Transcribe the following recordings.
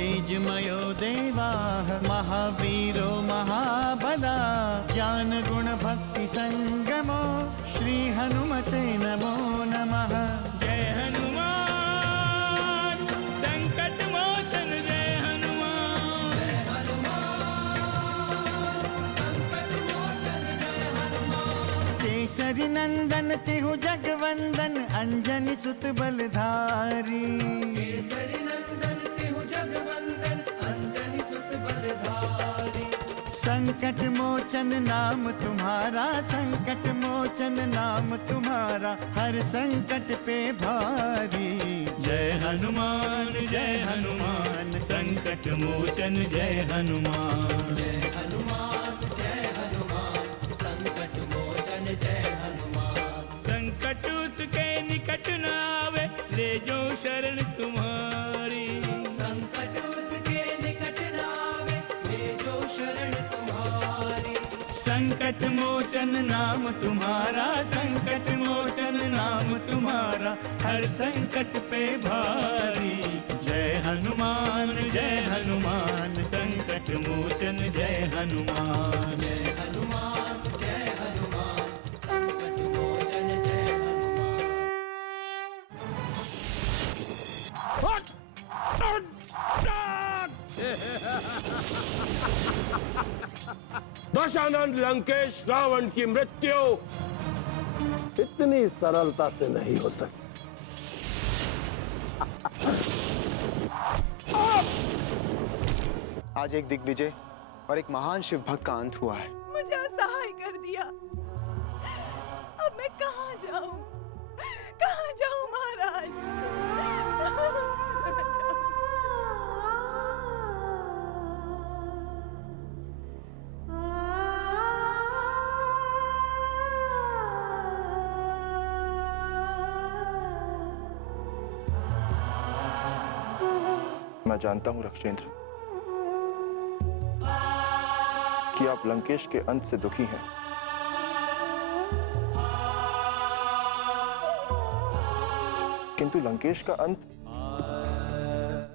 तेजमयो देवाः महावीरो महाबला ज्ञान गुण भक्ति संगमो श्री हनुमते नमो नमः। जय हनुमान संकट मोचन जय हनुमान। जय हनुमान संकट मोचन जय हनुमान। केसरी नंदन तिहु जगवंदन अंजनी सुत बलधारी। केसरी नंदन तिहु जगवंदन अंजनी सुत बलधारी। संकट मोचन नाम तुम्हारा संकट मोचन नाम तुम्हारा हर संकट पे भारी। जय हनुमान संकट मोचन जय हनुमान। जय हनुमान संकट मोचन जय हनुमान। संकट उसके निकट न आवे ले जो शरण तुम्हारी। संकट उसके निकट न आवे ले जो शरण तुम्हारी। संकट मोचन नाम तुम्हारा संकट मोचन नाम तुम्हारा हर संकट पे भारी। जय हनुमान संकट मोचन जय हनुमान। जय हनुमान संकट मोचन जय दशानन लंकेश रावण की मृत्यु इतनी सरलता से नहीं हो सकती। आज एक दिग्विजय और एक महान शिव भक्त का अंत हुआ है। मुझे असहाय कर दिया। अब मैं कहाँ जाऊं महाराज? कहाँ जाऊं? मैं जानता हूं रक्षेंद्र कि आप लंकेश के अंत से दुखी हैं। किंतु लंकेश का अंत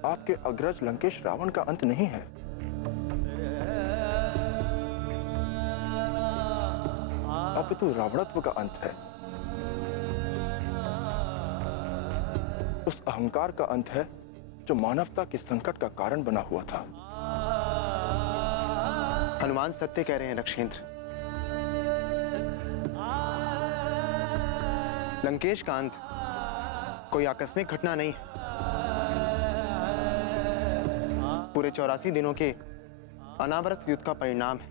आपके अग्रज लंकेश रावण का अंत नहीं है। अपितु रावणत्व का अंत है। उस अहंकार का अंत है जो मानवता के संकट का कारण बना हुआ था। हनुमान सत्य कह रहे हैं रक्षेंद्र। लंकेश का अंत कोई आकस्मिक घटना नहीं। पूरे 84 दिनों के अनावरत युद्ध का परिणाम है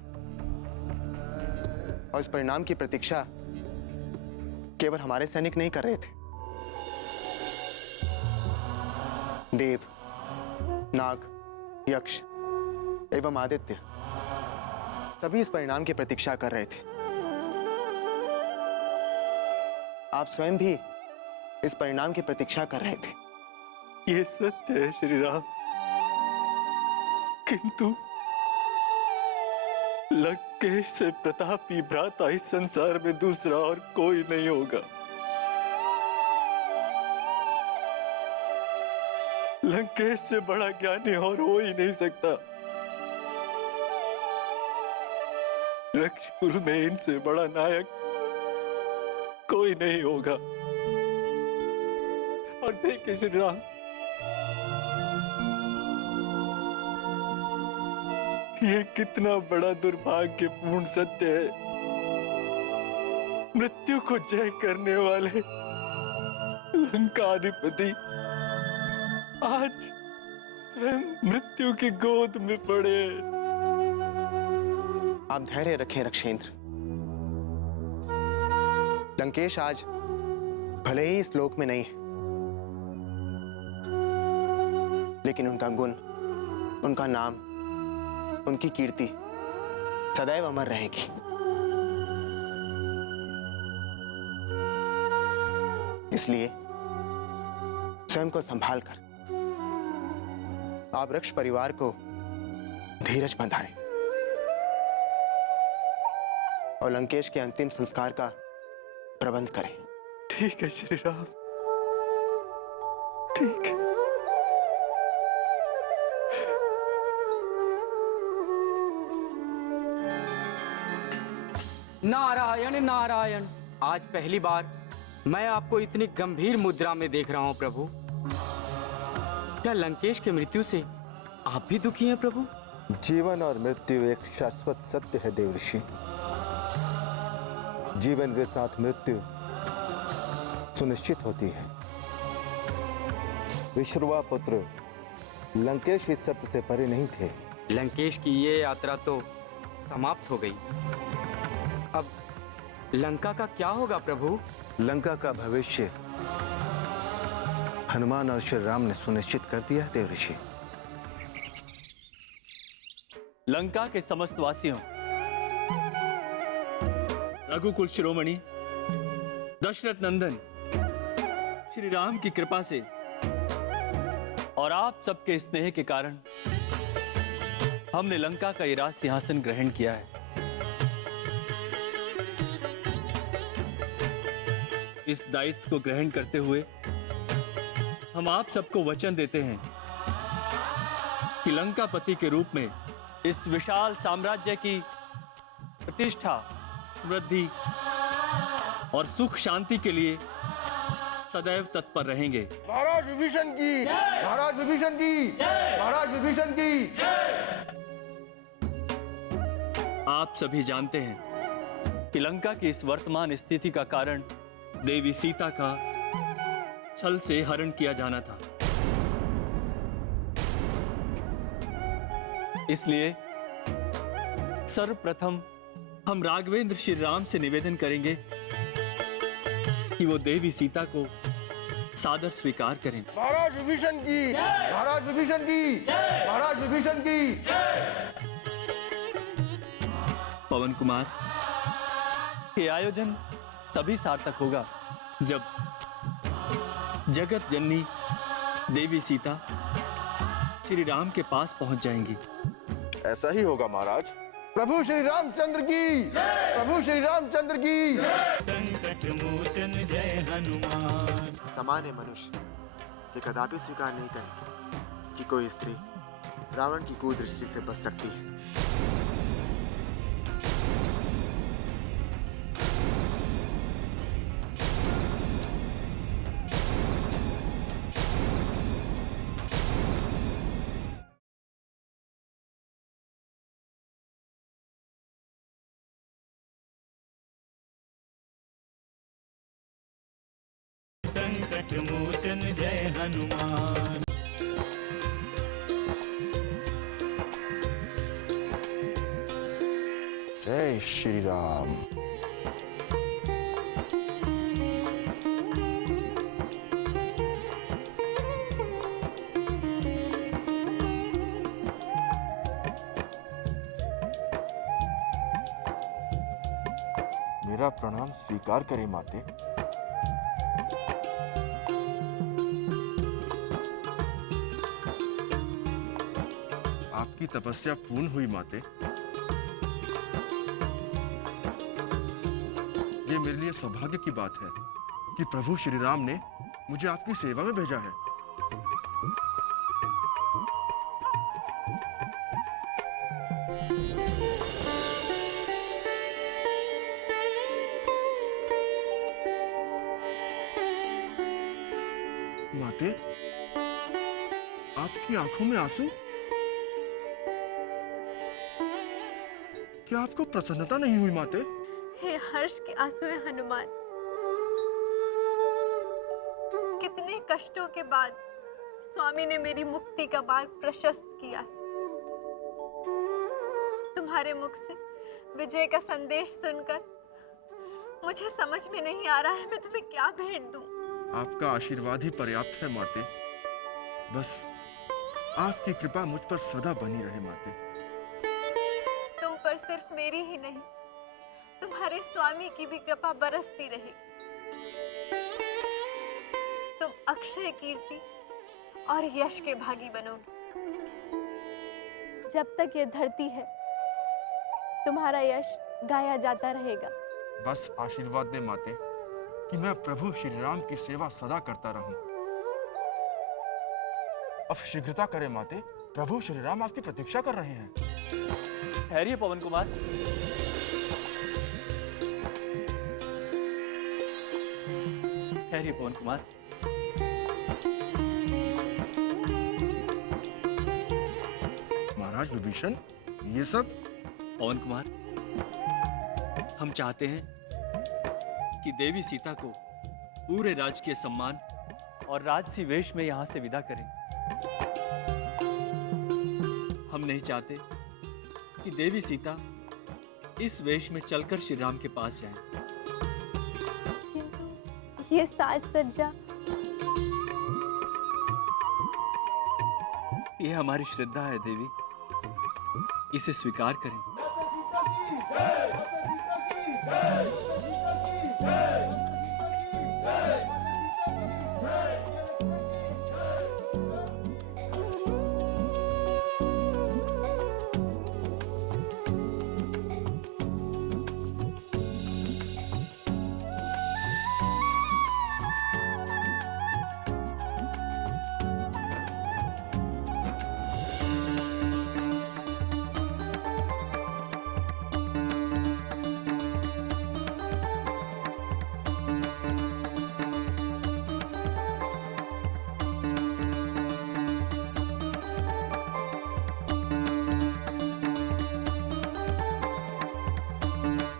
और इस परिणाम की प्रतीक्षा केवल हमारे सैनिक नहीं कर रहे थे। देव, नाग, यक्ष एवं आदित्य सभी इस परिणाम की प्रतीक्षा कर रहे थे। आप स्वयं भी इस परिणाम की प्रतीक्षा कर रहे थे। ये सत्य है श्री राम, किंतु लंकेश से प्रतापी भ्राता इस संसार में दूसरा और कोई नहीं होगा। लंकेश से बड़ा ज्ञानी और हो ही नहीं सकता। रक्षकुल में इनसे बड़ा नायक कोई नहीं होगा। और देखिए श्री राम, ये कितना बड़ा दुर्भाग्यपूर्ण सत्य है। मृत्यु को जय करने वाले लंकाधिपति आज स्वयं मृत्यु की गोद में पड़े। आप धैर्य रखें रक्षेंद्र। लंकेश आज भले ही इस लोक में नहीं है, लेकिन उनका गुण, उनका नाम, उनकी कीर्ति सदैव अमर रहेगी। इसलिए स्वयं को संभाल कर आप वृक्ष परिवार को धीरज बंधाएं और लंकेश के अंतिम संस्कार का प्रबंध करें। ठीक है श्री राम, ठीक है। नारायण नारायण। आज पहली बार मैं आपको इतनी गंभीर मुद्रा में देख रहा हूं प्रभु। क्या लंकेश की मृत्यु से आप भी दुखी हैं प्रभु? जीवन और मृत्यु एक शाश्वत सत्य है देवऋषि। जीवन के साथ मृत्यु सुनिश्चित होती है। विश्रवा पुत्र लंकेश इस सत्य से परे नहीं थे। लंकेश की ये यात्रा तो समाप्त हो गई। अब लंका का क्या होगा प्रभु? लंका का भविष्य हनुमान और श्री राम ने सुनिश्चित कर दिया है देवऋषि। लंका के समस्त वासियों, रघुकुल शिरोमणि दशरथ नंदन श्री राम की कृपा से और आप सबके स्नेह के कारण हमने लंका का ये राज सिंहासन ग्रहण किया है। इस दायित्व को ग्रहण करते हुए हम आप सबको वचन देते हैं कि लंकापति के रूप में इस विशाल साम्राज्य की प्रतिष्ठा, समृद्धि और सुख शांति के लिए सदैव तत्पर रहेंगे। महाराज विभीषण की, महाराज विभीषण की, महाराज विभीषण की। आप सभी जानते हैं कि लंका की इस वर्तमान स्थिति का कारण देवी सीता का छल से हरण किया जाना था। इसलिए सर्वप्रथम हम राघवेंद्र श्री राम से निवेदन करेंगे कि वो देवी सीता को सादर स्वीकार करें। महाराज विभीषण की, महाराज विभीषण की, महाराज विभीषण की। पवन कुमार, ये आयोजन तभी सार्थक होगा जब जगत जननी देवी सीता श्री राम के पास पहुंच जाएंगी। ऐसा ही होगा महाराज। प्रभु श्री रामचंद्र की, प्रभु श्री रामचंद्र की। संकट मोचन जय हनुमान। सामान्य मनुष्य ये कदापि स्वीकार नहीं करेंगे कि कोई स्त्री रावण की कुदृष्टि से बच सकती है। संकट मोचन जय हनुमान। जय श्री राम। मेरा प्रणाम स्वीकार करें माते। आपकी तपस्या पूर्ण हुई माते। ये मेरे लिए सौभाग्य की बात है कि प्रभु श्री राम ने मुझे आपकी सेवा में भेजा है। माते, आपकी आंखों में आंसू? क्या आपको प्रसन्नता नहीं हुई माते? हे हर्ष के आंसू हैं हनुमान। कितने कष्टों के बाद स्वामी ने मेरी मुक्ति का मार्ग प्रशस्त किया है। तुम्हारे मुख से विजय का संदेश सुनकर मुझे समझ में नहीं आ रहा है मैं तुम्हें क्या भेंट दूं। आपका आशीर्वाद ही पर्याप्त है माते। बस आपकी कृपा मुझ पर सदा बनी रहे माते। तुम पर सिर्फ मेरी ही नहीं, तुम्हारे स्वामी की भी कृपा बरसती रहे। तुम अक्षय कीर्ति और यश के भागी बनोगे। जब तक ये धरती है तुम्हारा यश गाया जाता रहेगा। बस आशीर्वाद दे माते कि मैं प्रभु श्री राम की सेवा सदा करता रहूं। अब शीघ्रता करें माते, प्रभु श्री राम आपकी प्रतीक्षा कर रहे हैं। ठहरिए पवन कुमार। ठहरिए पवन कुमार। महाराज विभीषण, ये सब पवन कुमार, हम चाहते हैं कि देवी सीता को पूरे राजकीय सम्मान और राजसी वेश में यहां से विदा करें। हम नहीं चाहते कि देवी सीता इस वेश में चलकर श्री राम के पास जाएं। ये साज सज्जा, ये हमारी श्रद्धा है देवी, इसे स्वीकार करें।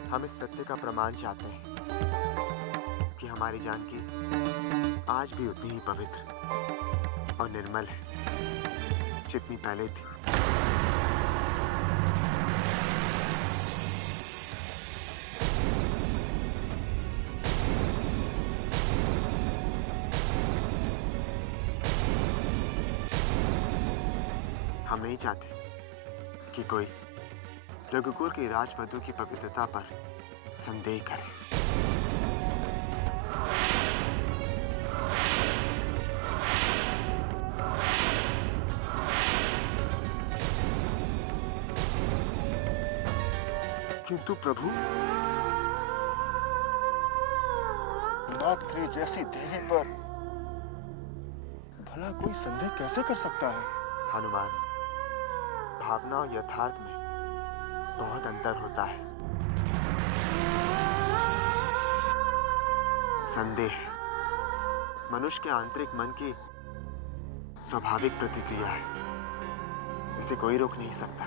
हम इस सत्य का प्रमाण चाहते हैं कि हमारी जानकी आज भी उतनी ही पवित्र और निर्मल है जितनी पहले थी। हम नहीं चाहते कि कोई रघुकुल की राजवधु की पवित्रता पर संदेह करे। किंतु प्रभु, मातृ जैसी देवी पर भला कोई संदेह कैसे कर सकता है? हनुमान, भावना और यथार्थ में बहुत अंतर होता है। संदेह मनुष्य के आंतरिक मन की स्वाभाविक प्रतिक्रिया है, इसे कोई रोक नहीं सकता।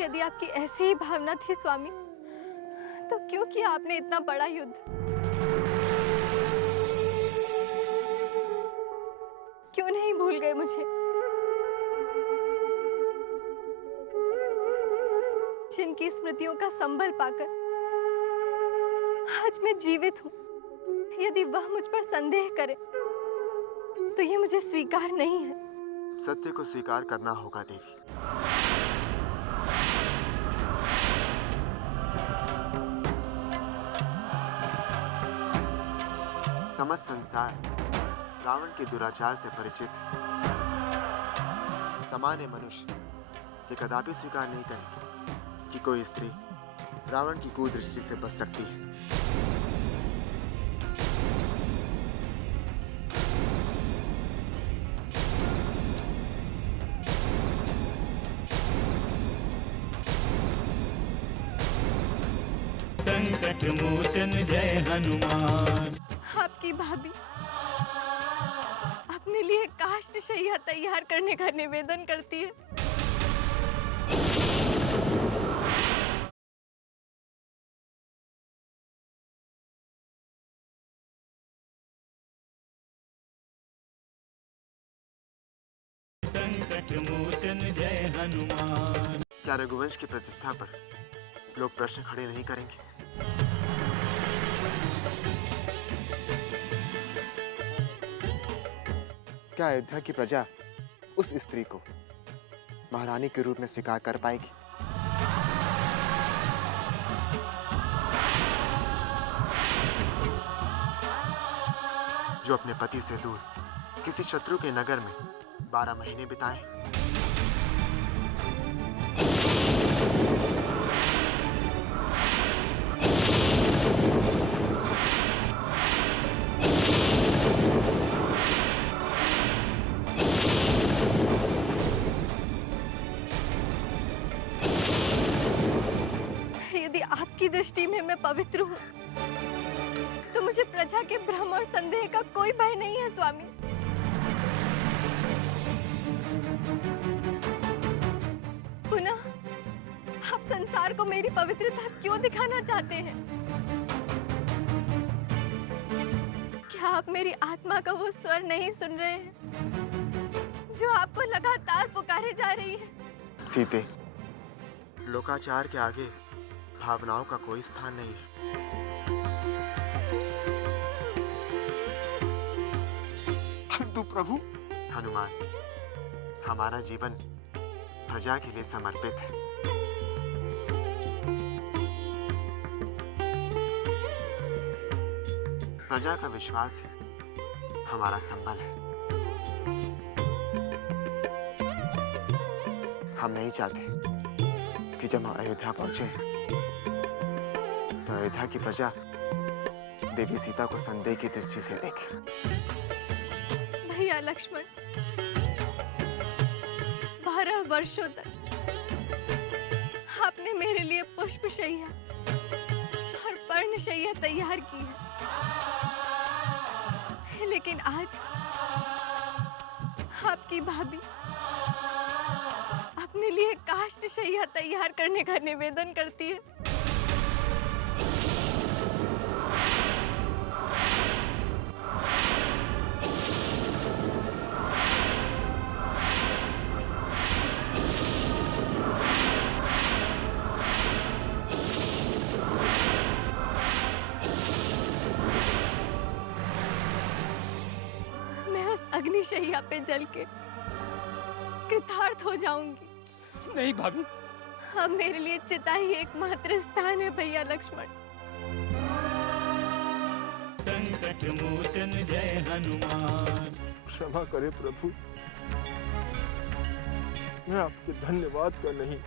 यदि आपकी ऐसी ही भावना थी स्वामी, तो क्यों किया आपने इतना बड़ा युद्ध? क्यों नहीं भूल गए मुझे, जिनकी स्मृतियों का संबल पाकर आज मैं जीवित हूं? यदि वह मुझ पर संदेह करे तो यह मुझे स्वीकार नहीं है। सत्य को स्वीकार करना होगा देवी। समस्त संसार रावण के दुराचार से परिचित है। सामान्य मनुष्य ये कदापि स्वीकार नहीं करेंगे कि कोई स्त्री रावण की कुदृष्टि से बच सकती है। संकट मोचन जय हनुमान। आपकी भाभी अपने लिए काष्ठ शैया तैयार करने का निवेदन करती है। संकट मोचन जय हनुमान। क्या रघुवंश की प्रतिष्ठा पर लोग प्रश्न खड़े नहीं करेंगे? क्या अयोध्या की प्रजा उस स्त्री को महारानी के रूप में स्वीकार कर पाएगी? जो अपने पति से दूर किसी शत्रु के नगर में 12 महीने बिताए। दृष्टि में मैं पवित्र हूँ, तो मुझे प्रजा के भ्रम और संदेह का कोई भय नहीं है स्वामी। पुनः आप संसार को मेरी पवित्रता क्यों दिखाना चाहते हैं? क्या आप मेरी आत्मा का वो स्वर नहीं सुन रहे हैं जो आपको लगातार पुकारे जा रही है? सीते, लोकाचार के आगे भावनाओं का कोई स्थान नहीं है। किंतु प्रभु, हनुमान, हमारा जीवन प्रजा के लिए समर्पित है। प्रजा का विश्वास है हमारा संबल है। हम नहीं चाहते कि जब हम अयोध्या पहुंचे तो अयोध्या की प्रजा देवी सीता को संदेह की दृष्टि से देखे। भैया लक्ष्मण, 12 वर्षों तक आपने मेरे लिए पुष्पशैया और पर्णशैया तैयार की है, लेकिन आज आपकी भाभी अपने लिए काष्ठशैया तैयार करने का निवेदन करती है। मैं उस अग्निशैया पे जल के कृतार्थ हो जाऊंगी। नहीं भाभी, अब मेरे लिए चिता ही एकमात्र स्थान है भैया लक्ष्मण। संकट मोचन जय हनुमान। क्षमा करे प्रभु, मैं आपके धन्यवाद का नहीं,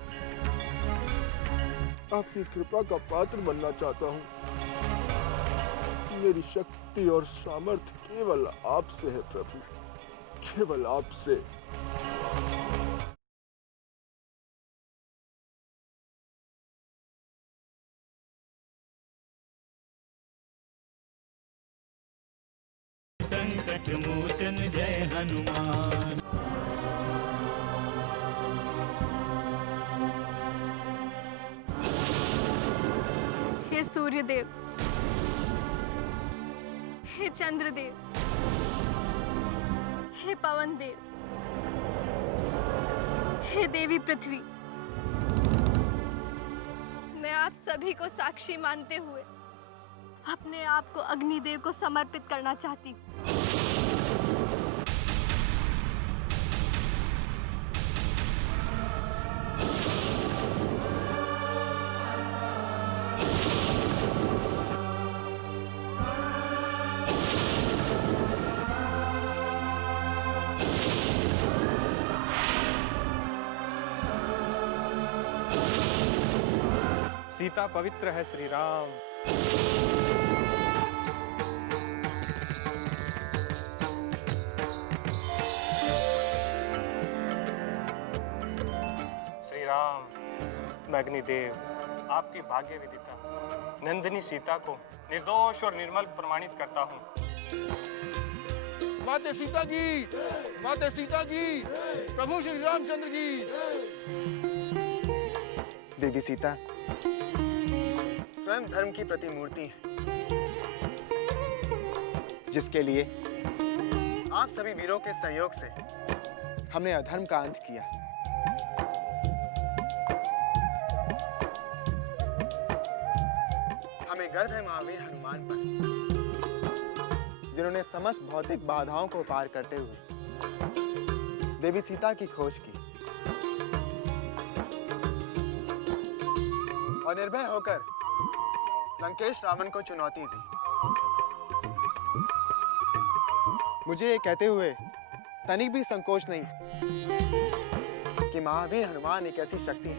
आपकी कृपा का पात्र बनना चाहता हूँ। मेरी शक्ति और सामर्थ्य केवल आपसे है प्रभु, केवल आपसे। संकट मोचन जय हनुमान। हे सूर्यदेव, हे चंद्रदेव, हे पवन देव, हे देवी पृथ्वी, मैं आप सभी को साक्षी मानते हुए अपने आप को अग्निदेव को समर्पित करना चाहती हूँ। सीता पवित्र है श्री राम। श्री राम, मैं अग्निदेव आपकी भाग्य विदिता नंदिनी सीता को निर्दोष और निर्मल प्रमाणित करता हूँ। माते सीता की, माते सीता की, प्रभु श्री रामचंद्र की। देवी सीता स्वयं धर्म की प्रतिमूर्ति है, जिसके लिए आप सभी वीरों के सहयोग से हमने अधर्म का अंत किया। हमें गर्व है महावीर हनुमान पर, जिन्होंने समस्त भौतिक बाधाओं को पार करते हुए देवी सीता की खोज की और निर्भय होकर लंकेश रावण को चुनौती दी। मुझे ये कहते हुए तनिक भी संकोच नहीं कि महावीर हनुमान एक ऐसी शक्ति है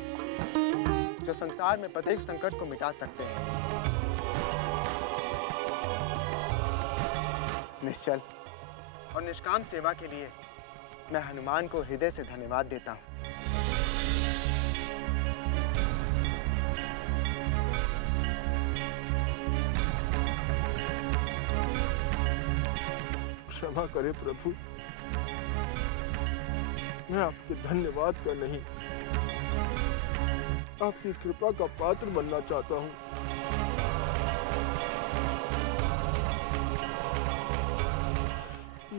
जो संसार में प्रत्येक संकट को मिटा सकते हैं। निश्चल और निष्काम सेवा के लिए मैं हनुमान को हृदय से धन्यवाद देता हूँ। क्षमा करें प्रभु। मैं आपके धन्यवाद का नहीं, आपकी कृपा का पात्र बनना चाहता हूँ।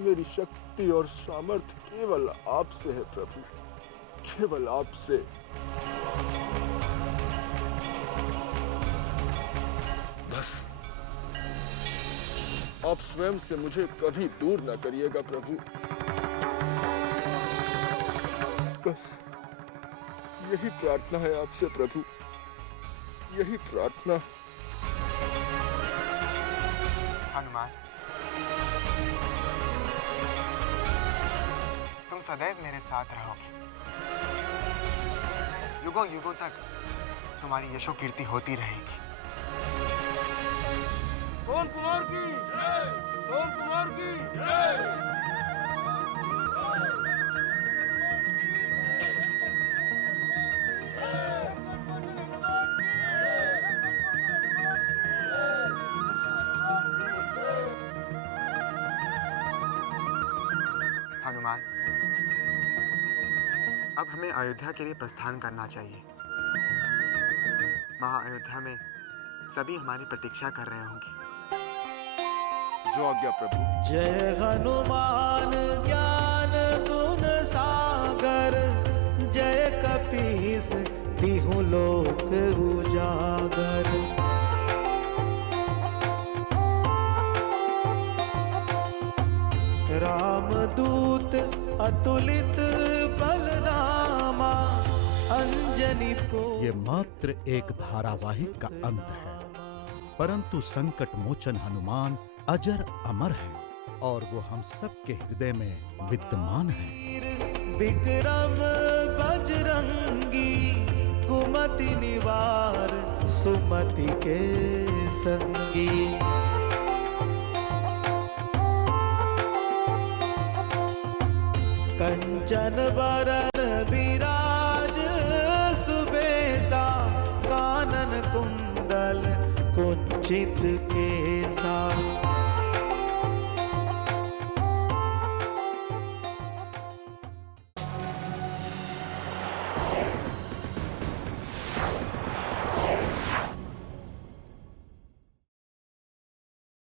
मेरी शक्ति और सामर्थ्य केवल आपसे है प्रभु, केवल आपसे। बस आप स्वयं से मुझे कभी दूर ना करिएगा प्रभु। बस यही प्रार्थना है आपसे प्रभु, यही प्रार्थना। हनुमान, तुम सदैव मेरे साथ रहोगे। युगों युगों तक तुम्हारी यशो कीर्ति होती रहेगी। कौन कुमार की जय, कौन कुमार की जय। हनुमान, अब हमें अयोध्या के लिए प्रस्थान करना चाहिए। वहां अयोध्या में सभी हमारी प्रतीक्षा कर रहे होंगे। जो आज्ञा प्रभु। जय हनुमान ज्ञान गुण सागर, जय कपीस तिहु लोक उजागर। रामदूत अतुलित बलधामा, अंजनी को। ये मात्र एक धारावाहिक का अंत है, परंतु संकट मोचन हनुमान अजर अमर है और वो हम सबके हृदय में विद्यमान है। विक्रम बजरंगी, कुमति निवार सुमति के संगी। कंचन वरन विराज सुबेसा, कानन कुंडल कुंचित